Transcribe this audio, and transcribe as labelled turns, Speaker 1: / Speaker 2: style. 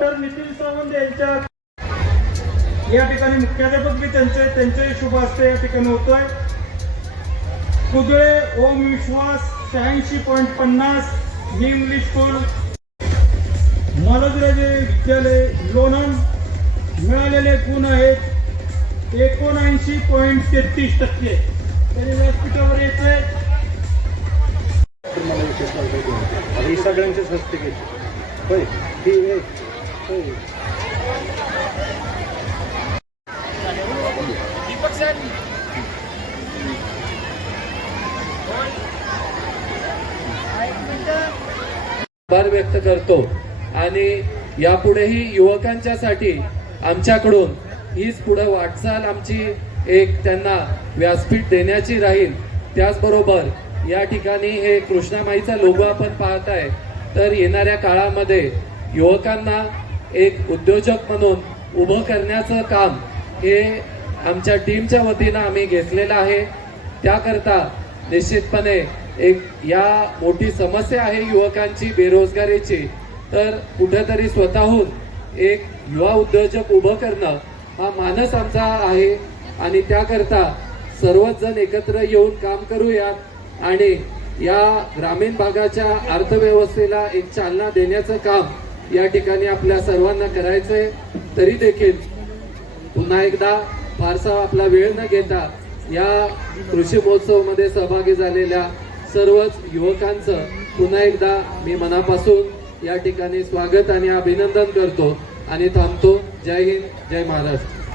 Speaker 1: Doctor Nitin Sawant यांच्या या ठिकाणी मुख्याध्यापक बी त्यांचे त्यांचेही शुभ असते या ठिकाणी होतोय. कुदळे ओम विश्वास शहाऐंशी पॉईंट पन्नास न्यू इंग्लिश स्कूल. मनोजराजे विद्यालय लोणंद. मिळालेले गुण आहेत एकोणऐंशी पॉईंट तेहतीस टक्के. तरी व्यासपीठावर यायचे
Speaker 2: मला विशेष माहिती नाही. ही सगळ्यांचेच हस्ते होय ही होय
Speaker 3: आभार व्यक्त करतो. आणि यापुढेही युवकांच्यासाठी आमच्याकडून हीच पुढे वाटचाल आमची एक त्यांना व्यासपीठ देण्याची राहील. त्याचबरोबर या ठिकाणी हे कृष्णामाईचा लोगो आपण आहे तर येणाऱ्या काळामध्ये युवकांना एक उद्योजक म्हणून उभं करण्याचं काम हे आमच्या टीमच्या वतीनं आम्ही घेतलेलं आहे. त्याकरता निश्चितपणे एक या मोठी समस्या आहे युवकांची बेरोजगारीची. तर कुठेतरी स्वतःहून एक युवा उद्योजक उभं करणं हा मानस आमचा आहे आणि त्याकरता सर्वच जण एकत्र येऊन काम करूयात आणि या ग्रामीण भागाच्या अर्थव्यवस्थेला एक चालना देण्याचं काम या ठिकाणी आपल्या सर्वांना करायचंय तरी देखील पुन्हा एकदा फारसा आपला वेळ न घेता या कृषी महोत्सवामध्ये सहभागी झालेल्या सर्वच युवकांचं पुन्हा एकदा मी मनापासून या ठिकाणी स्वागत आणि अभिनंदन करतो आणि थांबतो. जय हिंद जय महाराष्ट्र.